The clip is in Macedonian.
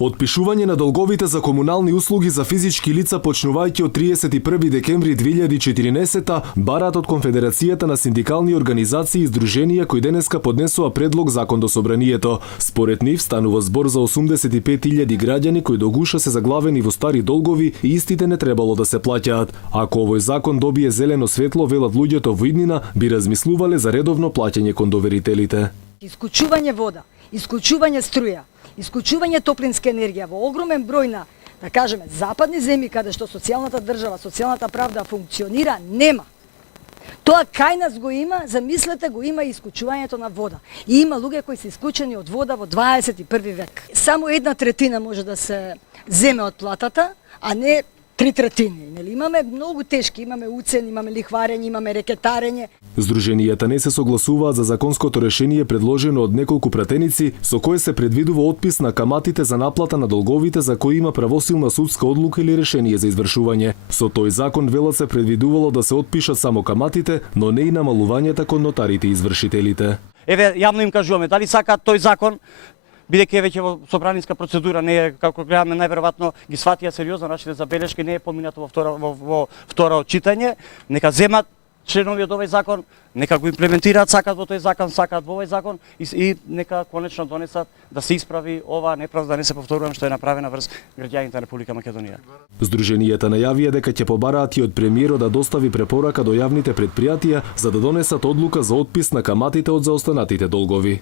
Отпишување на долговите за комунални услуги за физички лица почнувајќи од 31 декември 2014 бараат од Конфедерацијата на синдикални организации и здруженија кои денеска поднесува предлог закон до собранието. Според нив станува збор за 85.000 граѓани кои до гуша се заглавени во стари долгови и истите не требало да се плаќаат. Ако овој закон добие зелено светло, велат луѓето во иднина, би размислувале за редовно плаќање кон доверителите. Исклучување вода, исклучување струја, исклучување топлинска енергија во огромен број на, да кажеме, западни земји каде што социјалната држава, социјалната правда функционира, нема. Тоа кај нас го има, замислете, го има и исклучувањето на вода. И има луѓе кои се исклучени од вода во 21 век. Само 1/3 може да се земе од платата, а не 3/3. Нели имаме многу тешки, имаме уцен, имаме лихварење, имаме рекетарење. Здруженијата не се согласуваат за законското решение предложено од неколку пратеници со кое се предвидува отпис на каматите за наплата на долговите за кои има правосилна судска одлука или решение за извршување. Со тој закон велат се предвидувало да се отпишат само каматите, но не и намалувањата кон нотарите и извршителите. Еве, јавно им кажуваме, дали сакаат тој закон, бидејќи веќе во собранинска процедура не е, како гледаме, најверојатно ги сватија сериозно нашите забелешки, не е поминато во второ читање, нека земат членови од овој закон, нека го имплементираат, сакаат во тој закон, сакаат во овој закон и нека конечно донесат да се исправи ова неправда, да не се повторувам што е направена врз граѓаните на Република Македонија. Здруженијата најавија дека ќе побараат и од премиерот да достави препорака до јавните претпријатија за да донесат одлука за отпис на каматите од заостанатите долгови.